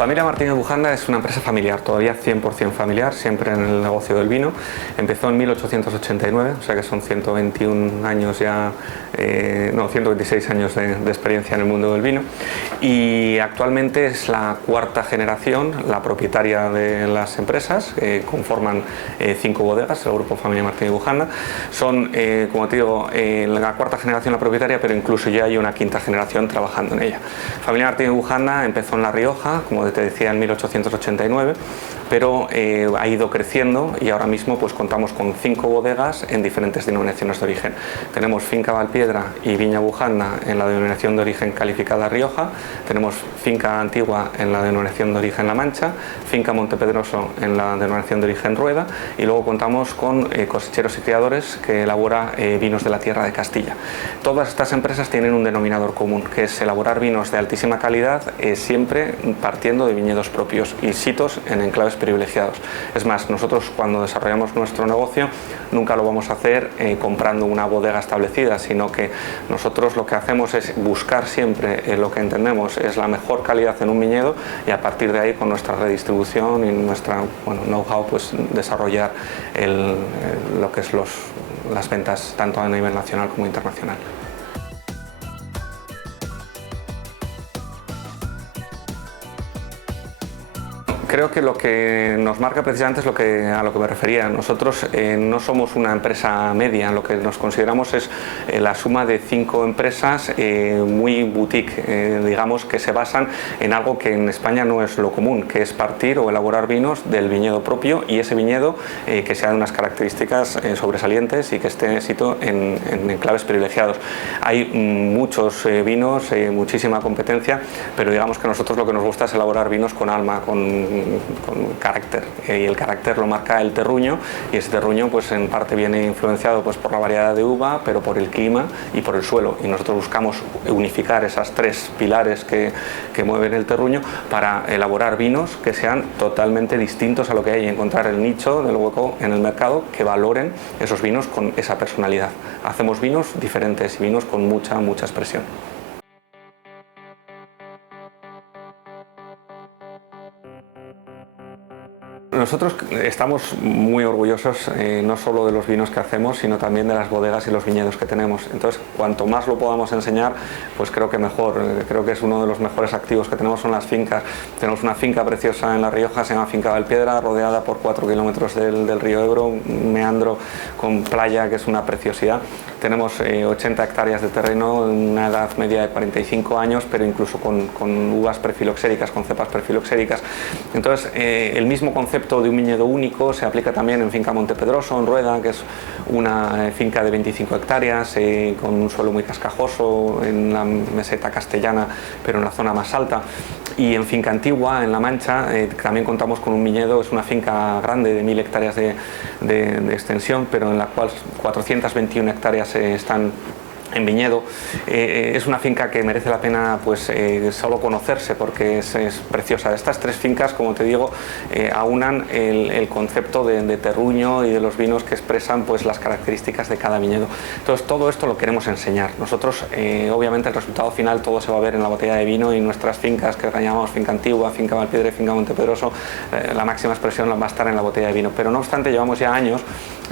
Familia Martínez Bujanda es una empresa familiar, todavía 100% familiar, siempre en el negocio del vino. Empezó en 1889, o sea que son 121 años ya, 126 años de experiencia en el mundo del vino. Y actualmente es la cuarta generación, la propietaria de las empresas, que conforman 5 bodegas, el grupo Familia Martínez Bujanda. Son, como te digo, la cuarta generación la propietaria, pero incluso ya hay una quinta generación trabajando en ella. Familia Martínez Bujanda empezó en La Rioja, como te decía, en 1889, pero ha ido creciendo y ahora mismo pues contamos con 5 bodegas en diferentes denominaciones de origen. Tenemos Finca Valpiedra y Viña Bujanda en la denominación de origen calificada Rioja, tenemos Finca Antigua en la denominación de origen La Mancha, Finca Montepedroso en la denominación de origen Rueda, y luego contamos con cosecheros y criadores que elabora vinos de la tierra de Castilla. Todas estas empresas tienen un denominador común, que es elaborar vinos de altísima calidad, siempre partiendo de viñedos propios y sitos en enclaves privilegiados. Es más, nosotros cuando desarrollamos nuestro negocio nunca lo vamos a hacer comprando una bodega establecida, sino que nosotros lo que hacemos es buscar siempre lo que entendemos es la mejor calidad en un viñedo, y a partir de ahí, con nuestra redistribución y nuestra know-how, pues desarrollar lo que es las ventas tanto a nivel nacional como internacional. Creo que lo que nos marca precisamente es a lo que me refería. Nosotros no somos una empresa media, lo que nos consideramos es la suma de 5 empresas muy boutique, digamos, que se basan en algo que en España no es lo común, que es partir o elaborar vinos del viñedo propio, y ese viñedo que sea de unas características sobresalientes y que esté en enclaves privilegiados. Hay muchos vinos, muchísima competencia, pero digamos que nosotros lo que nos gusta es elaborar vinos con alma, con carácter, y el carácter lo marca el terruño, y ese terruño pues en parte viene influenciado pues por la variedad de uva, pero por el clima y por el suelo, y nosotros buscamos unificar esas 3 pilares que mueven el terruño para elaborar vinos que sean totalmente distintos a lo que hay, y encontrar el nicho del hueco en el mercado que valoren esos vinos con esa personalidad. Hacemos vinos diferentes y vinos con mucha expresión. Nosotros estamos muy orgullosos no solo de los vinos que hacemos, sino también de las bodegas y los viñedos que tenemos. Entonces, cuanto más lo podamos enseñar, pues creo que mejor. Creo que es uno de los mejores activos que tenemos son las fincas. Tenemos una finca preciosa en La Rioja, se llama Finca Valpiedra, rodeada por 4 kilómetros del río Ebro, un meandro con playa que es una preciosidad. Tenemos 80 hectáreas de terreno, una edad media de 45 años, pero incluso con uvas prefiloxéricas, con cepas prefiloxéricas. Entonces, el mismo concepto de un viñedo único se aplica también en Finca Montepedroso, en Rueda, que es una finca de 25 hectáreas, con un suelo muy cascajoso en la meseta castellana, pero en la zona más alta. Y en Finca Antigua, en La Mancha, también contamos con un viñedo, es una finca grande de 1000 hectáreas de extensión, pero en la cual 421 hectáreas están en viñedo. Es una finca que merece la pena pues solo conocerse, porque es preciosa. Estas 3 fincas, como te digo, aunan el concepto de terruño y de los vinos que expresan pues las características de cada viñedo. Entonces, todo esto lo queremos enseñar. Nosotros, obviamente, el resultado final todo se va a ver en la botella de vino, y nuestras fincas, que llamamos Finca Antigua, Finca Valpiedra y Finca Montepedroso, la máxima expresión va a estar en la botella de vino. Pero no obstante, llevamos ya años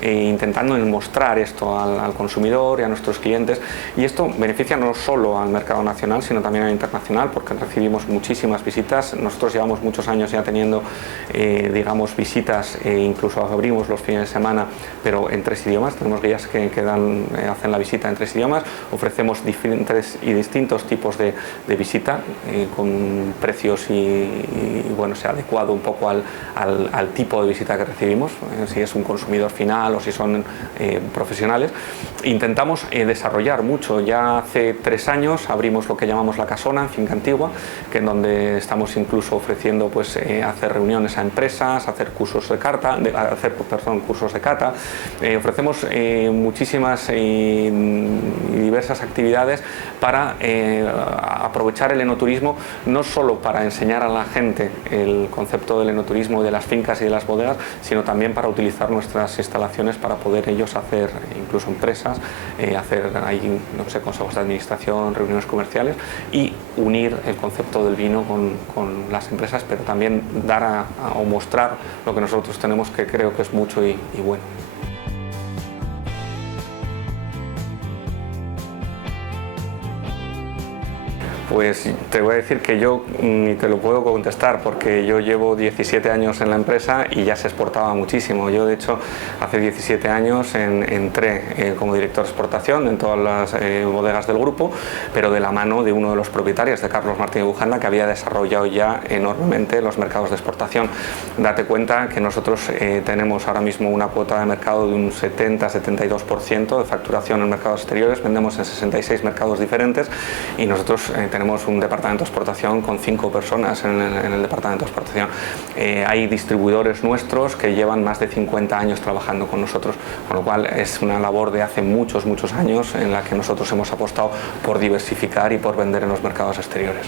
intentando mostrar esto al consumidor y a nuestros clientes, y esto beneficia no solo al mercado nacional, sino también al internacional, porque recibimos muchísimas visitas. Nosotros llevamos muchos años ya teniendo digamos, visitas, incluso abrimos los fines de semana, pero en 3 idiomas. Tenemos guías que hacen la visita en 3 idiomas. Ofrecemos diferentes y distintos tipos de visita, con precios y bueno, se ha adecuado un poco al tipo de visita que recibimos, si es un consumidor final o si son profesionales. Intentamos desarrollar mucho. Ya hace 3 años abrimos lo que llamamos La Casona en Finca Antigua, que en donde estamos incluso ofreciendo pues hacer reuniones a empresas, hacer cursos de cata, ofrecemos muchísimas y diversas actividades para aprovechar el enoturismo, no solo para enseñar a la gente el concepto del enoturismo, de las fincas y de las bodegas, sino también para utilizar nuestras instalaciones para poder ellos hacer, incluso empresas, hay no sé, consejos de administración, reuniones comerciales, y unir el concepto del vino con las empresas, pero también dar o mostrar lo que nosotros tenemos, que creo que es mucho y bueno. Pues te voy a decir que yo ni te lo puedo contestar, porque yo llevo 17 años en la empresa y ya se exportaba muchísimo. Yo, de hecho, hace 17 años entré como director de exportación en todas las bodegas del grupo, pero de la mano de uno de los propietarios, de Carlos Martínez Bujanda, que había desarrollado ya enormemente los mercados de exportación. Date cuenta que nosotros tenemos ahora mismo una cuota de mercado de un 70-72% de facturación en mercados exteriores, vendemos en 66 mercados diferentes, y nosotros tenemos un departamento de exportación con 5 personas en el departamento de exportación. Hay distribuidores nuestros que llevan más de 50 años trabajando con nosotros, con lo cual es una labor de hace muchos años en la que nosotros hemos apostado por diversificar y por vender en los mercados exteriores.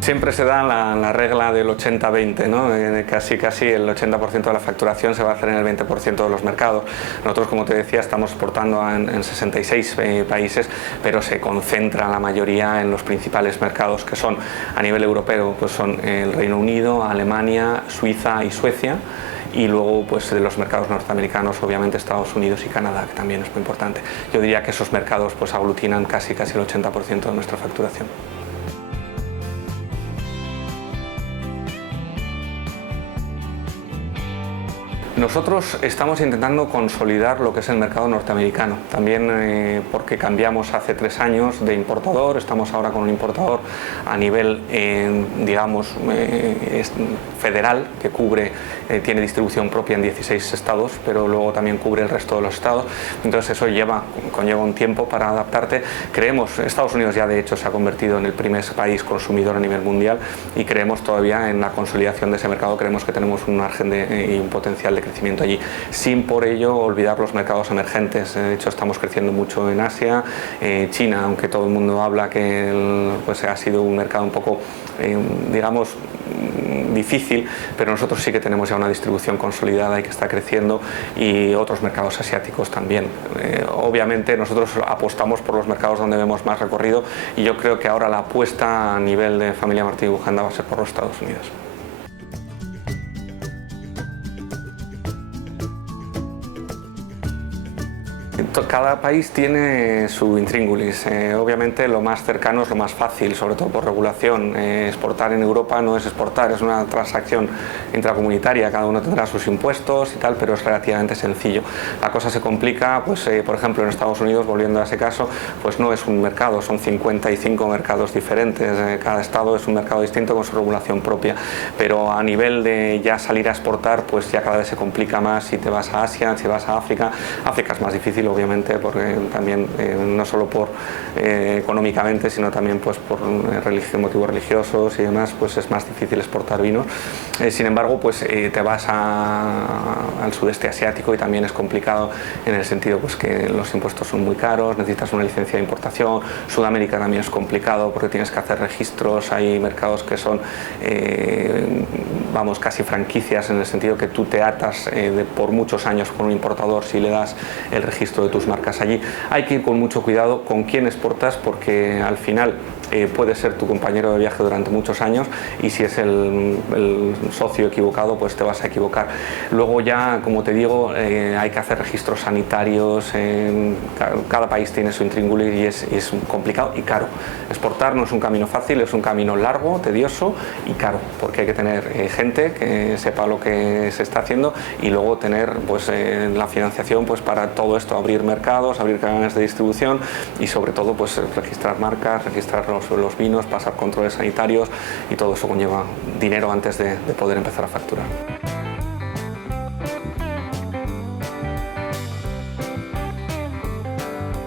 Siempre se da la regla del 80-20, ¿no? Casi el 80% de la facturación se va a hacer en el 20% de los mercados. Nosotros, como te decía, estamos exportando en 66 países, pero se concentra la mayoría en los principales mercados, que son, a nivel europeo, pues son el Reino Unido, Alemania, Suiza y Suecia. Y luego, pues, de los mercados norteamericanos, obviamente Estados Unidos y Canadá, que también es muy importante. Yo diría que esos mercados pues aglutinan casi el 80% de nuestra facturación. Nosotros estamos intentando consolidar lo que es el mercado norteamericano, también porque cambiamos hace 3 años de importador. Estamos ahora con un importador a nivel, digamos, federal, que tiene distribución propia en 16 estados, pero luego también cubre el resto de los estados. Entonces eso conlleva un tiempo para adaptarte. Creemos, Estados Unidos ya de hecho se ha convertido en el primer país consumidor a nivel mundial, y creemos todavía en la consolidación de ese mercado. Creemos que tenemos un margen y un potencial de crecimiento allí, sin por ello olvidar los mercados emergentes. De hecho, estamos creciendo mucho en Asia. China, aunque todo el mundo habla que pues ha sido un mercado un poco, digamos, difícil, pero nosotros sí que tenemos ya una distribución consolidada y que está creciendo, y otros mercados asiáticos también. Obviamente nosotros apostamos por los mercados donde vemos más recorrido, y yo creo que ahora la apuesta a nivel de familia Martínez Bujanda va a ser por los Estados Unidos. Cada país tiene su intríngulis. Obviamente lo más cercano es lo más fácil, sobre todo por regulación. Exportar en Europa no es exportar, es una transacción intracomunitaria, cada uno tendrá sus impuestos y tal, pero es relativamente sencillo. La cosa se complica, pues, por ejemplo, en Estados Unidos, volviendo a ese caso, pues no es un mercado, son 55 mercados diferentes. Cada estado es un mercado distinto con su regulación propia, pero a nivel de ya salir a exportar, pues ya cada vez se complica más. Si te vas a Asia, si vas a África es más difícil, obviamente, porque también no solo económicamente, sino también pues por motivos religiosos y demás, pues es más difícil exportar vinos. Sin embargo, pues te vas al sudeste asiático y también es complicado, en el sentido pues que los impuestos son muy caros, necesitas una licencia de importación. Sudamérica también es complicado porque tienes que hacer registros. Hay mercados que son vamos, casi franquicias, en el sentido que tú te atas por muchos años con un importador si le das el registro de tus marcas allí. Hay que ir con mucho cuidado con quién exportas, porque al final puede ser tu compañero de viaje durante muchos años, y si es el socio equivocado, pues te vas a equivocar. Luego ya, como te digo, hay que hacer registros sanitarios. Cada país tiene su intríngulis y es complicado y caro. Exportar no es un camino fácil, es un camino largo, tedioso y caro, porque hay que tener gente que sepa lo que se está haciendo, y luego tener pues la financiación pues para todo esto, abrir mercados, abrir canales de distribución, y sobre todo pues registrar marcas, registrar los vinos, pasar controles sanitarios, y todo eso conlleva dinero antes de poder empezar a facturar.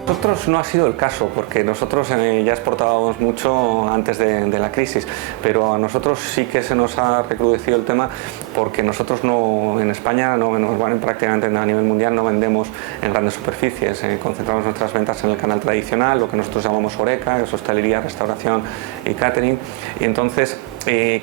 Nosotros no ha sido el caso, porque nosotros ya exportábamos mucho antes de la crisis, pero a nosotros sí que se nos ha recrudecido el tema, porque nosotros en España, prácticamente a nivel mundial, no vendemos en grandes superficies. Concentramos nuestras ventas en el canal tradicional, lo que nosotros llamamos HoReCa, que es hostelería, restauración y catering, y entonces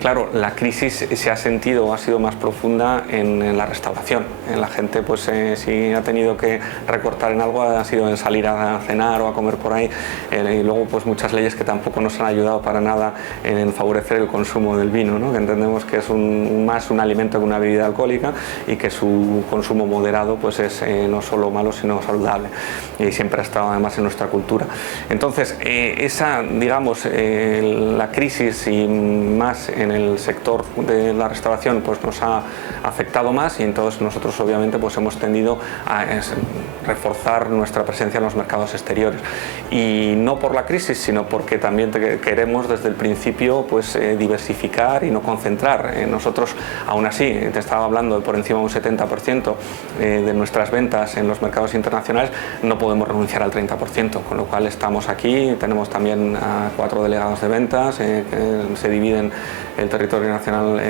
claro, la crisis se ha sentido, ha sido más profunda en la restauración. La gente, pues si ha tenido que recortar en algo, ha sido en salir a cenar o a comer por ahí. Y luego, pues muchas leyes que tampoco nos han ayudado para nada en favorecer el consumo del vino, ¿no? Que entendemos que es más un alimento que una bebida alcohólica y que su consumo moderado pues es no solo malo, sino saludable. Y siempre ha estado además en nuestra cultura. Entonces, esa, digamos, la crisis y más en el sector de la restauración pues nos ha afectado más, y entonces nosotros obviamente pues hemos tendido a reforzar nuestra presencia en los mercados exteriores, y no por la crisis, sino porque también queremos desde el principio pues diversificar y no concentrar. Nosotros aún así, te estaba hablando de por encima de un 70% de nuestras ventas en los mercados internacionales, no podemos renunciar al 30%, con lo cual estamos aquí. Tenemos también a 4 delegados de ventas que se dividen el territorio nacional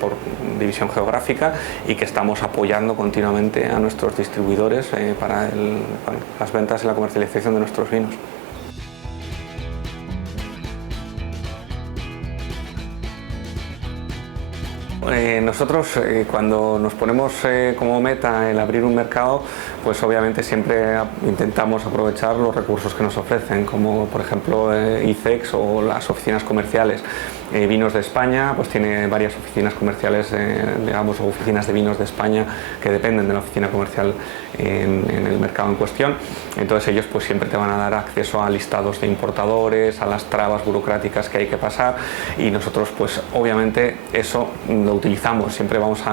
por división geográfica, y que estamos apoyando continuamente a nuestros distribuidores para las ventas y la comercialización de nuestros vinos. Nosotros cuando nos ponemos como meta el abrir un mercado, pues obviamente siempre intentamos aprovechar los recursos que nos ofrecen, como por ejemplo ICEX o las oficinas comerciales. Vinos de España pues tiene varias oficinas comerciales, digamos, o oficinas de vinos de España que dependen de la oficina comercial en el mercado en cuestión. Entonces ellos pues siempre te van a dar acceso a listados de importadores, a las trabas burocráticas que hay que pasar, y nosotros pues obviamente eso lo utilizamos. Siempre vamos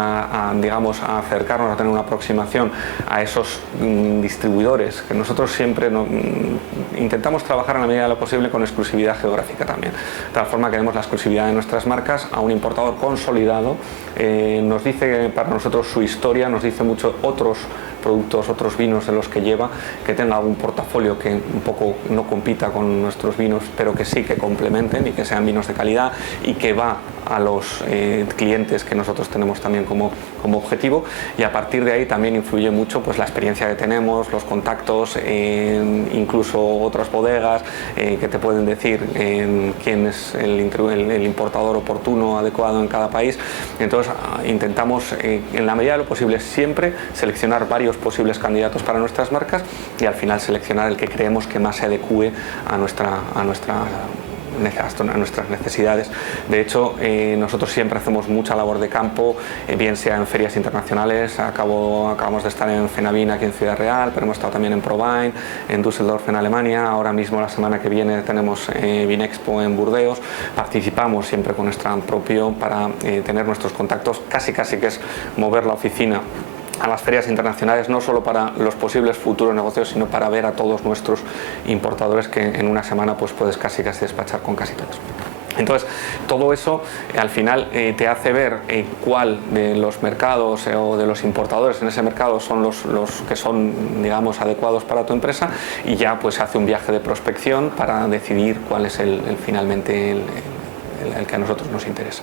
digamos, a acercarnos, a tener una aproximación a esos distribuidores, que nosotros siempre intentamos trabajar en la medida de lo posible con exclusividad geográfica también, de tal forma que demos la exclusividad de nuestras marcas a un importador consolidado. Nos dice para nosotros su historia, nos dice mucho otros productos, otros vinos en los que lleva, que tenga un portafolio que un poco no compita con nuestros vinos, pero que sí que complementen y que sean vinos de calidad, y que va a los clientes que nosotros tenemos también como objetivo. Y a partir de ahí también influye mucho pues la experiencia que tenemos, los contactos, incluso otras bodegas que te pueden decir quién es el importador oportuno, adecuado en cada país. Entonces intentamos en la medida de lo posible siempre seleccionar varios posibles candidatos para nuestras marcas, y al final seleccionar el que creemos que más se adecue a nuestras necesidades. De hecho, nosotros siempre hacemos mucha labor de campo, bien sea en ferias internacionales. Acabamos de estar en Fenavin aquí en Ciudad Real, pero hemos estado también en Provine, en Düsseldorf en Alemania. Ahora mismo, la semana que viene, tenemos Vinexpo en Burdeos. Participamos siempre con stand propio para tener nuestros contactos. Casi que es mover la oficina a las ferias internacionales, no solo para los posibles futuros negocios, sino para ver a todos nuestros importadores, que en una semana pues puedes casi despachar con casi todos. Entonces, todo eso al final te hace ver cuál de los mercados o de los importadores en ese mercado son los que son, digamos, adecuados para tu empresa, y ya pues hace un viaje de prospección para decidir cuál es finalmente el que a nosotros nos interesa.